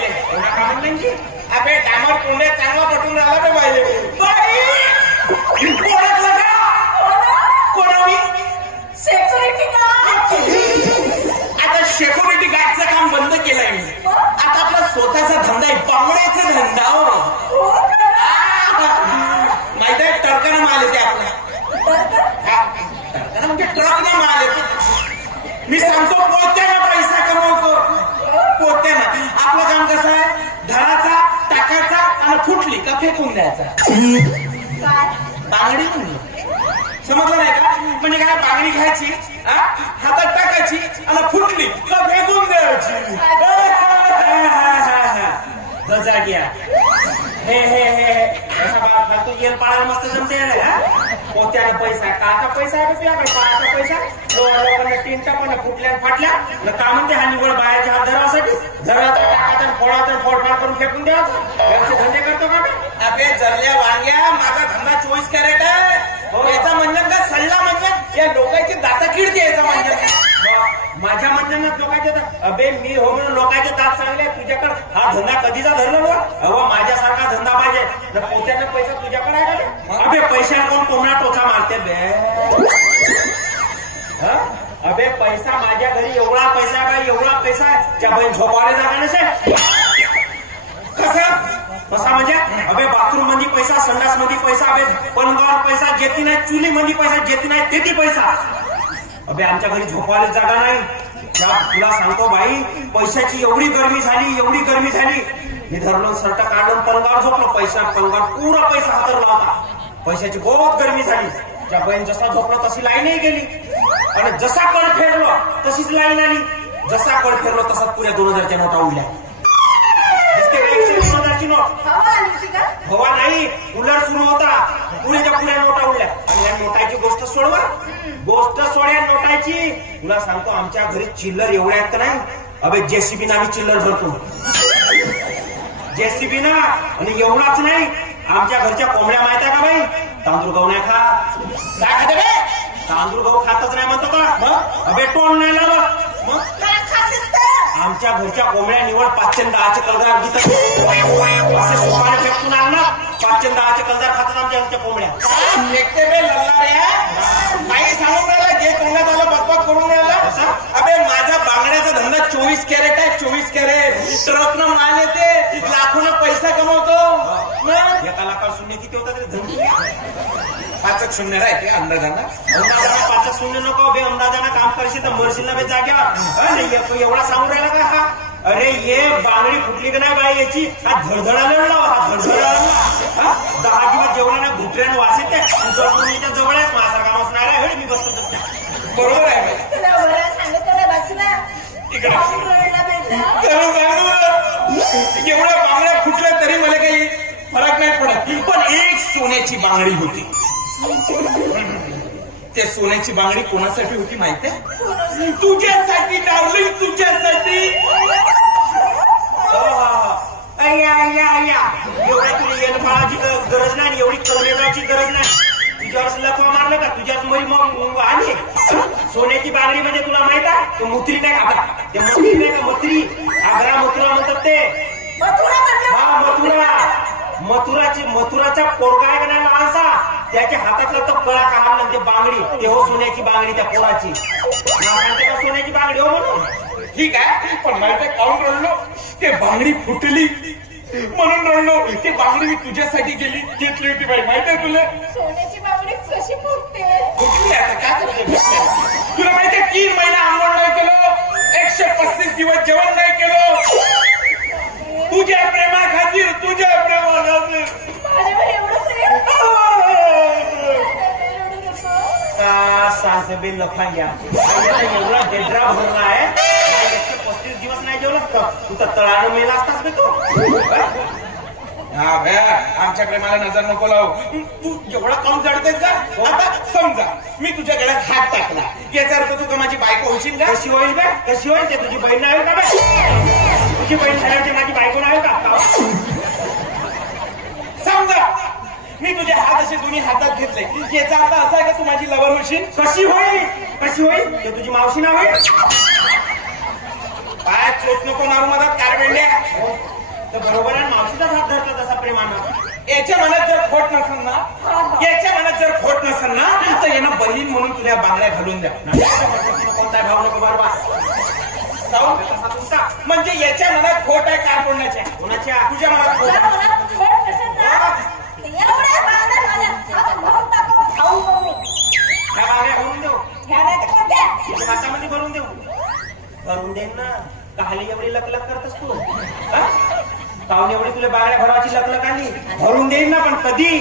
पाहिले का म्हणलं की अबे डामर कोंडे चांगला पटून राहिला बे पाहिले ओळखलं का कोणावी सेक्युरिटी गार्ड. आता सिक्युरिटी गार्डचं काम बंद केलंय मी. आता आपला स्वतःचा धंदा आहे बांगड्याचा धंदा माहित आहे टरकाना माल येते आपला टरकाना म्हणजे ट्रकना माल येते. मी सांगतो पोत्यानं पैसा कमवतो पोत्यानं. आपलं काम कसं आहे धराचा टाकायचा आणि फुटली का फेकून द्यायचा. बांगडी म्हणली समजलं नाही का म्हणजे काय बांगडी घ्यायची हातात टाकायची आणि फुटली का फेकून द्यायची. गया हे हे हे तू येल पाळायला मस्त जमते पोत्याला पैसा काचा पैसा आहे तुझ्याकडे पाळाचा पैसा लोकांना टीनटा पण फुटल्या फाटल्या का म्हणते हा निवड बाहेरच्या हात धरावासाठी धराचा टाकाचा फोडाचा फोडफाड करून फेकून द्यायचा धंदे करतो का. अबे जरल्या वांग्या माझा धंदा 24 कॅरेट आहे. याचा म्हणजे का सल्ला म्हणजे या लोकांची दाता किडते याचा म्हणजे माझ्या म्हणण्यात लोकांचे अबे मी हो म्हणून लोकांचे दात चांगले तुझ्याकडे हा धंदा कधीचा धरला अहो माझ्यासारखा धंदा पाहिजे पोत्याचा पैसा तुझ्याकडे आहे का. अबे पैशाला कोण कोंबडा टोचा मारते बे. अबे पैसा माझ्या घरी एवढा पैसा आहे एवढा पैसा आहे त्या बहीण झोपावाले जागा नसेल कसा म्हणजे अबे बाथरूम मध्ये पैसा संडास मध्ये पैसा अबे पलंगावर पैसा जेती नाही चुली मध्ये पैसा जेती नाही तेथे पैसा. अबे आमच्या घरी झोपायला जागा नाही. तुला सांगतो भाई पैशाची एवढी गरमी झाली मी धरलो सर्ट काढून पलंगावर झोपलो पैसा पलंगावर पुरा पैसा हातरला होता. पैशाची बहुत गरमी झाली. त्या बहीण जसा झोपलो तशी लाईनही गेली आणि जसा कड फेरलो तशीच लाईन आली. जसा कड फेरलो तसाच पुऱ्या 2000च्या नोटा उडल्या. 2000ची नोट हवा नाही उलट सुरू होता पुढेच्या पुढे नोटा उडल्या. आणि या नोटाची गोष्ट सोडवा गोष्ट सोड्या नोटाची. तुला सांगतो आमच्या घरी चिल्लर एवढ्या आहेत नाही. अबे जेसीबी ना आम्ही चिल्लर भरतो जेसीबी ना. आणि एवढाच नाही आमच्या घरच्या कोंबड्या माहित आहे का बाई तांदूळ गहू नाही खात. काय खाते बे तांदूळ गहू खातच नाही म्हणतो का. अबे टोन नाही लावत आमच्या घरच्या कोंबड्या निवड 510चे कलदार घेतात असे सुपाने फेकून आणणार 510चे कलदार खातात आमच्या घरच्या कोंबड्या. फेकते बे लल्ला रे काही सांगून राहिला जे तोंडात आलं बकबक करून राहिला. अबे माझा बांगड्याचा धंदा 24 कॅरेट आहे 24 कॅरेट. ट्रकनं माल येते लाखोनं पैसा कमवतो. एका लाखावर शून्य किती होता तरी धंदे 5 शून्य राहते अंदाजानं 5 शून्य नको बे अंदाजानं काम करशील तर मरशील ना बे जाग्यावर. एवढा सांगून राहिला का हा. अरे ये बांगडी फुटली का नाही बाई याची हा धडधडाला लावा हा धडधडाला 10 दिवस जेवला ना घुटऱ्यानं वास येते तुमच्या जवळ आहे माझ्यासारखा बसणार आहे मी बसतो बरोबर आहे एवढ्या बांगड्या फुटल्या तरी मला काही फरक नाही पडत. पण एक सोन्याची बांगडी होती. त्या सोन्याची बांगडी कोणासाठी होती माहितीये तुझ्यासाठी डार्लिंग तुझ्यासाठी. एवढ्या तुला येणफळाची गरज नाही एवढी कलमेची गरज नाही. तुझ्यावर लखवा मारलं का तुझ्याच मरी मग आली. सोन्याची बांगडी म्हणजे तुला माहित आहे तो मुत्री नाही का ते मुत्री नाही का मथुरी आग्रा मथुरा म्हणतात ते. हा मथुराचा पोरगा आहे का नाही लहानसा त्याच्या हातातला तो कळा काढला ते बांगडी ते हो सोन्याची बांगडी त्या पोराची सोन्याची बांगडी हो म्हणून ठीक आहे. पण माहिती काढून रडलो ते बांगडी फुटली म्हणून रडलो. ती बांगडी मी तुझ्यासाठी घेतली होती बाई माहिती आहे तुला. सोन्याची बांगडी कशी फुटते फुटली आता काय तुला माहितीये 3 महिने आंघोळ नाही केलं 135 दिवस जेवण नाही केलं तुझ्या प्रेमाखातीर तुझ्या प्रेमाखातीर. सासबे लफांग्या एवढा डेड्रा भरला आहे 135 दिवस नाही जेवलं तू तर तळानं मेला असतास बे तू. हा भया आमच्या प्रेमाला नजर नको लावू. तू एवढा काम जडतेस का. आता समजा मी तुझ्या गळ्यात हात टाकला याचा अर्थ तू का माझी बायको होशील का. कशी होईल बे कशी होईल ते तुझी बहीण नाही का बे तुझी बहीण झाल्याची माझी बायको नाही का. समजा मी तुझे हात असे दोन्ही हातात घेतले याचा अर्थ असा आहे का तू माझी लवर होशील. कशी होईल ते तुझी मावशी ना होईल. काय चोच नको मारू मधात कारवेंड्या. तर बरोबर आहे, मावशीचाच हात धरला तसा प्रेमानं. याच्या मनात जर खोट नसेल ना, याच्या मनात जर खोट नसेल ना, तर यांना बहीण म्हणून तुझ्या बांगड्या घालून द्या. कोणता भाव नको बरोबर म्हणजे याच्या मनात खोट आहे कार कोणाच्या? कोणाच्या? तुझ्या मनात खोट तुला आहे. मनात खोट नसेल ना, तर एवढ्या बांगड्या घाला. आता भरून टाकू, खाऊ करू. ह्या बांगड्या भरून देऊ, ह्या नाही तर कोणत्या? तुझ्या हातामध्ये भरून देऊ. भरून देईन ना. काली एवढी लकलक करतस तू? काऊन एवढी तुला बांगड्या भरावाची लकलक आली? भरून देईन ना, पण कधी?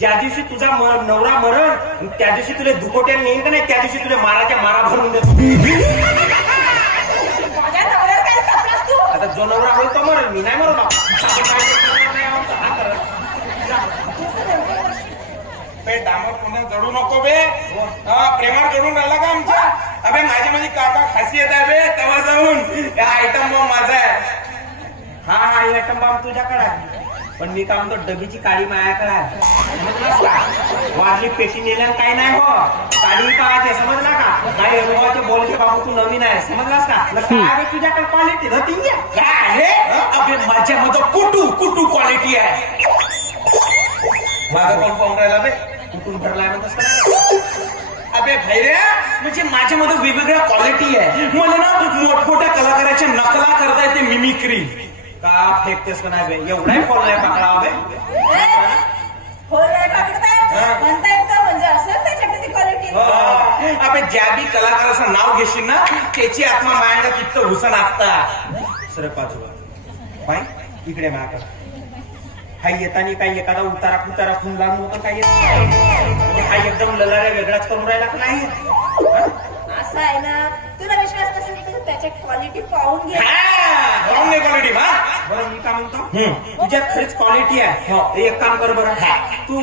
ज्या दिवशी तुझा नवरा मरण त्या दिवशी तुला दुकोट्याला नेईन का नाही, त्या दिवशी तुला माराच्या मारा भरून देतो. माझ्या नवऱ्यावर काय तापलास तू? आता जो नवरा होईल तो मरण, मी नाही मरू बाबा. बे डांबर पुन्हा जडू नको बे. प्रेमावर जडून राहिला का आमच्या? अबे माझी काका खासियत आहे बे. तेव्हा जाऊन आयटम बॉम्ब माझा आहे. हा आयटम बॉम्ब तुझ्याकडे आहे, पण मी का म्हणतो डबीची काळी मायाकडे आहे. समजलास का? वारली पेटी नेल्यानं काही नाही हो, काळी काळाचे समजला का? काही अनुभवाचे बोलके बाबू तू नवीन आहे, समजलास का? काय तुझ्याकडे क्वालिटी धती काय आहे? अबे माझ्यामध्ये कुटू क्वालिटी आहे. माझं कोण पाहून राहिला बे? कुठून भरलाय म्हणतस का? अबे भैऱ्या, म्हणजे माझ्यामध्ये वेगवेगळ्या क्वालिटी आहे. मला ना मोठमोठ्या कलाकाराच्या नकला करता येते, मिमिक्री. का फेकतेस का नाही बे? एवढाही फोन नाही पकडा बे. खोल नाही पकडताय म्हणता येतं, म्हणजे असं त्याच्याकडे ती क्वालिटी. अबे ज्या बी कलाकाराचं नाव घेशील ना, त्याची आत्मा मायांना तिथं हुसन असता. सर पाचवा बाई इकडे माझ्याकडे हा येतानी काही एखादा उतारा खुंदला नव्हतं काही म्हणजे हा एकदम ललाऱ्या वेगळाच करून राहिला का नाही? असं आहे ना, तुला विश्वास नसेल तर त्याच्या क्वालिटी पाहून घे. क्वालिटी मा. बरं मी काय म्हणतो, तुझ्यात खरीच क्वालिटी आहे. एक काम कर बरं, तू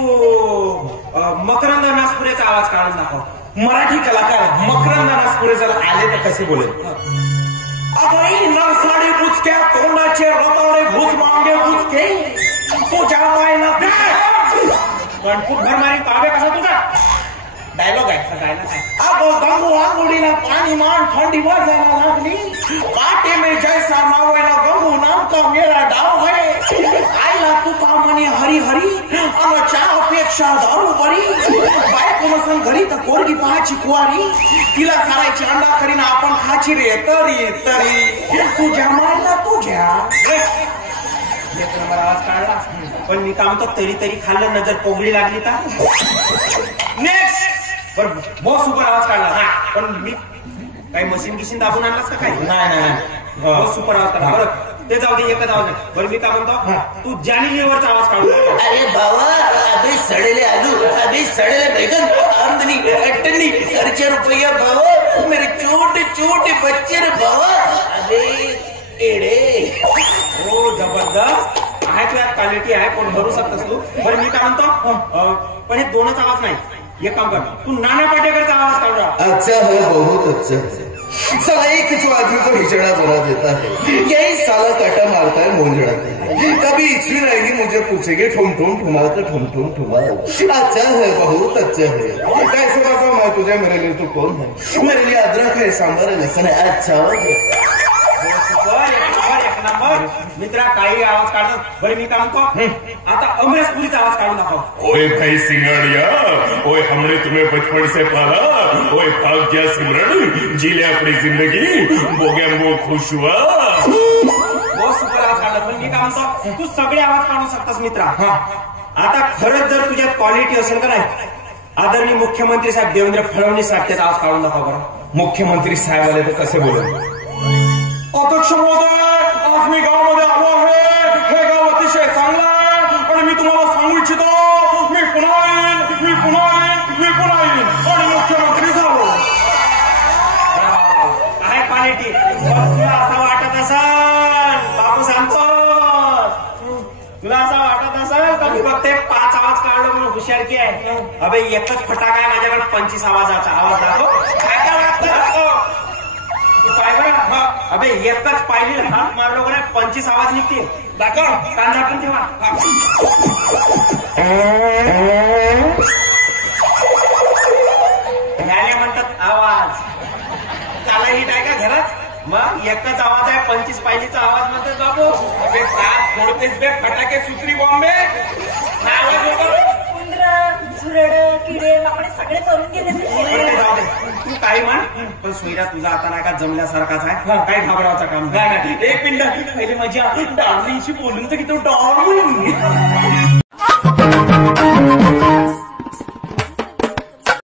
मकरंद नासपुरेचा आवाज काढून दाखव. मराठी कलाकार मकरंद नासपुरे जर आले तर कसे बोले? अगई नरसाडी बुचक्या तोंडाचे रताळे भूस मांगे बुचके तुझ्या मायला पण खूप घर मारी पावे कसा तुझा डायलॉग आहे. डायलॉग आहे. अब गंगू आंगुडीला पाणी मान थंडी वाजायला लागली, काटे में जैसा नाव है ना गंगू नाम का मेरा डाव है. आईला तू का म्हणे हरी हरी, अन चहापेक्षा दारू बरी. बायको नसन घरी तर पोरगी पहाची कुवारी, तिला सारायची अंडा करीन आपण खाची रे तरी तुझ्या मायला तुझ्या. एक नंबर आवाज काढला, पण मी काम तो तरी खाल्लं नजर पोगळी लागली का? नेक्स्ट. बरं बहुत सुपर आवाज काढला, पण मी काही मशीन गिशीन दाबून आणलास का काही? नाही. बहुत सुपर आवाज काढला. बरं ते जाऊ दे, एकच आवाज आहे. बरं मी काय म्हणतो, तू जानी लिव्हरचा आवाज काढू शकतो. अरे बाबा, अभी सड़ेले आलू, अभी सड़ेले बैगन, आमदनी अट्टनी खर्चे रुपया बाबा, मेरे छोटे बच्चे रे बाबा. अरे एडे हो जबरदस्त आहे, तुझ्या क्वालिटी आहे, कोण भरू शकतस तू. बरं मी काय म्हणतो, पण हे दोनच आवाज नाही, एक काम कर, तू नाना पाटेकरचा आवाज काढू राहा. अच्छा है, बहुत अच्छा है. साला एक जो आदमी को हिचड़ा बना देता है, यही साला काटा मारता है, मोंझड़ाता है. कभी इच्छी रहेगी मुझे पूछेगी ठुम ठुमा कर ठुम ठुमा. अच्छा है, बहुत अच्छा है. कैसे बताऊं मैं तुझे, मेरे लिए तू कौन है? मेरे लिए अदरक है, सांबर है, लहसुन है. अच्छा एक नंबर मित्रा, काही आवाज काढतात. बरं मी काय म्हणतो, आता अमरेश पुरीचा आवाज काढून दाखव. ओए भाई सिंगाड़िया, ओए हमने तुम्हें बचपन से पाला, ओए भाग गया सिमरन, जी ले अपनी जिंदगी, वो खुश हुआ. बहुत सुपर आवाज काढला, पण मी काय म्हणतो, तू सगळे आवाज काढू शकतास मित्रा. आता खरंच जर तुझ्यात क्वालिटी असेल का नाही, आदरणीय मुख्यमंत्री साहेब देवेंद्र फडणवीस साहेब त्याचा आवाज काढून दाखव बरं. मुख्यमंत्री साहेब आले तर कसे बोले? अध्यक्ष महोदय, आज मी गावामध्ये आलो आहे. हे गाव अतिशय चांगलं आहे आणि मी तुम्हाला सांगू इच्छितो, मी पुन्हा येईन आणि मुख्यमंत्री झालो. काय क्वालिटी. तुला असं वाटत असेल, बाबू सांगतो, तुला असं वाटत असेल का मी फक्त 5 आवाज काढलो म्हणून हुशारकी आहे? अबे एकच फटाका आहे माझ्याकडे 25 आवाजाचा. आवाज दाखव. अबे एकच पाहिजे हात मारलो का नाही 25 आवाज निघते. दाखव, कान झाकून ठेवा. ह्याने म्हणतात आवाज. त्याला हिट आहे का घरात? मग एकच आवाज आहे 25 पायलीचा आवाज म्हणतात बाबू. अबे साप फोडतेस बे फटाके सुत्री बॉम्बे. आवाज होता उंदर झुरड किडे माकडे सगळे करून गेले बरं, जाऊ दे. तू काही म्हण पण सोयरा तुझा आता नाही का जमल्यासारखाच आहे. काही घाबरावचं काम नाही. एक मिनिट पहिले माझ्या डार्लिंगशी बोलून तर की तो डॉन